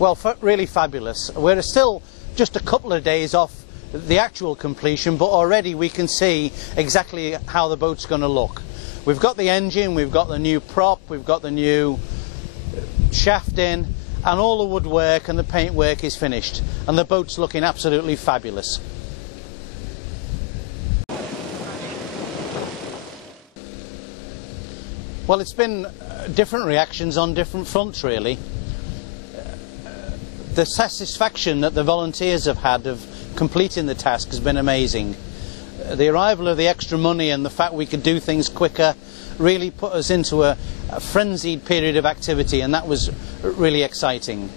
Well, really fabulous. We're still just a couple of days off the actual completion, but already we can see exactly how the boat's going to look. We've got the engine, we've got the new prop, we've got the new shaft in, and all the woodwork and the paintwork is finished, and the boat's looking absolutely fabulous. Well, it's been different reactions on different fronts, really. The satisfaction that the volunteers have had of completing the task has been amazing. The arrival of the extra money and the fact we could do things quicker really put us into a frenzied period of activity, and that was really exciting.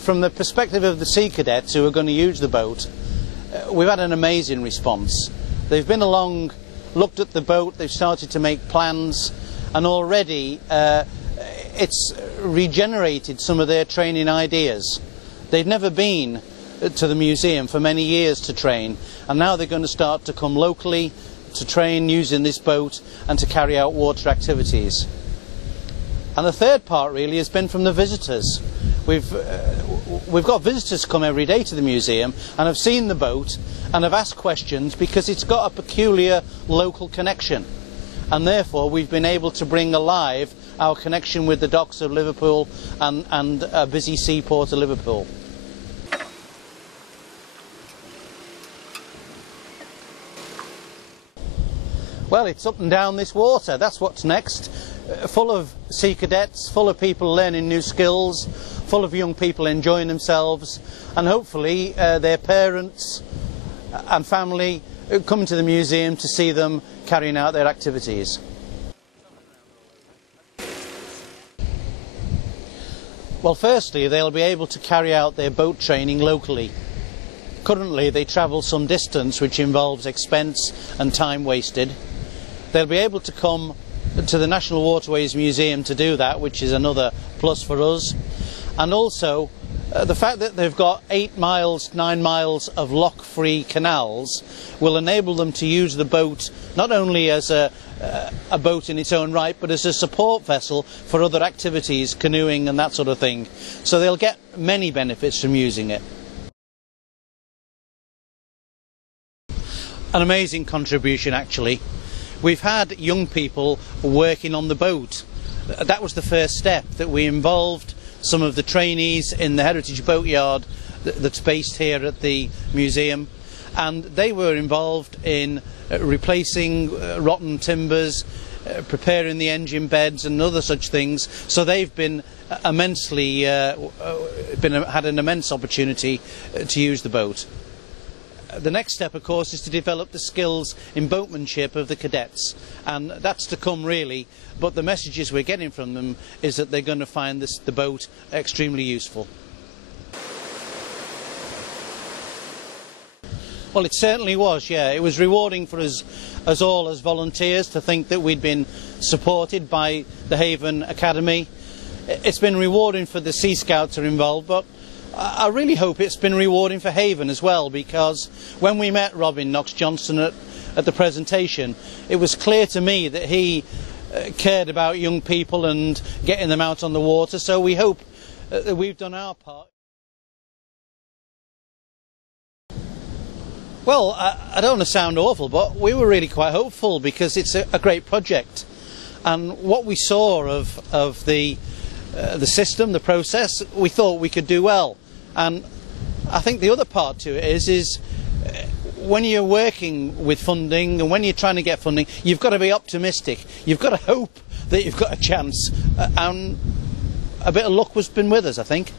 From the perspective of the Sea Cadets who are going to use the boat, we've had an amazing response. They've been along, looked at the boat, they've started to make plans, and already it's regenerated some of their training ideas. They've never been to the museum for many years to train, and now they're going to start to come locally to train using this boat and to carry out water activities. And the third part really has been from the visitors. We've got visitors come every day to the museum and have seen the boat and have asked questions because it's got a peculiar local connection, and therefore we've been able to bring alive our connection with the docks of Liverpool and a busy seaport of Liverpool. Well, it's up and down this water, that's what's next. Full of Sea Cadets, full of people learning new skills, full of young people enjoying themselves, and hopefully their parents and family coming to the museum to see them carrying out their activities. Well, firstly, they'll be able to carry out their boat training locally. Currently they travel some distance, which involves expense and time wasted. They'll be able to come to the National Waterways Museum to do that, which is another plus for us. And also the fact that they've got 8 miles, 9 miles of lock-free canals will enable them to use the boat not only as a boat in its own right, but as a support vessel for other activities, canoeing and that sort of thing. So they'll get many benefits from using it. An amazing contribution, actually. We've had young people working on the boat. That was the first step, that we involved some of the trainees in the Heritage Boatyard that's based here at the museum, and they were involved in replacing rotten timbers, preparing the engine beds and other such things. So they've been immensely had an immense opportunity to use the boat. The next step, of course, is to develop the skills in boatmanship of the cadets, and that's to come really, but the messages we're getting from them is that they're going to find the boat extremely useful. Well, it certainly was, yeah. It was rewarding for us all as volunteers to think that we'd been supported by the Haven Academy. It's been rewarding for the Sea Scouts who are involved, but I really hope it's been rewarding for Haven as well, because when we met Robin Knox-Johnston at the presentation, it was clear to me that he cared about young people and getting them out on the water, so we hope that we've done our part. Well, I don't want to sound awful, but we were really quite hopeful because it's a great project, and what we saw of the system, the process, we thought we could do well. And I think the other part to it is when you're working with funding and when you're trying to get funding, you've got to be optimistic. You've got to hope that you've got a chance, and a bit of luck has been with us, I think.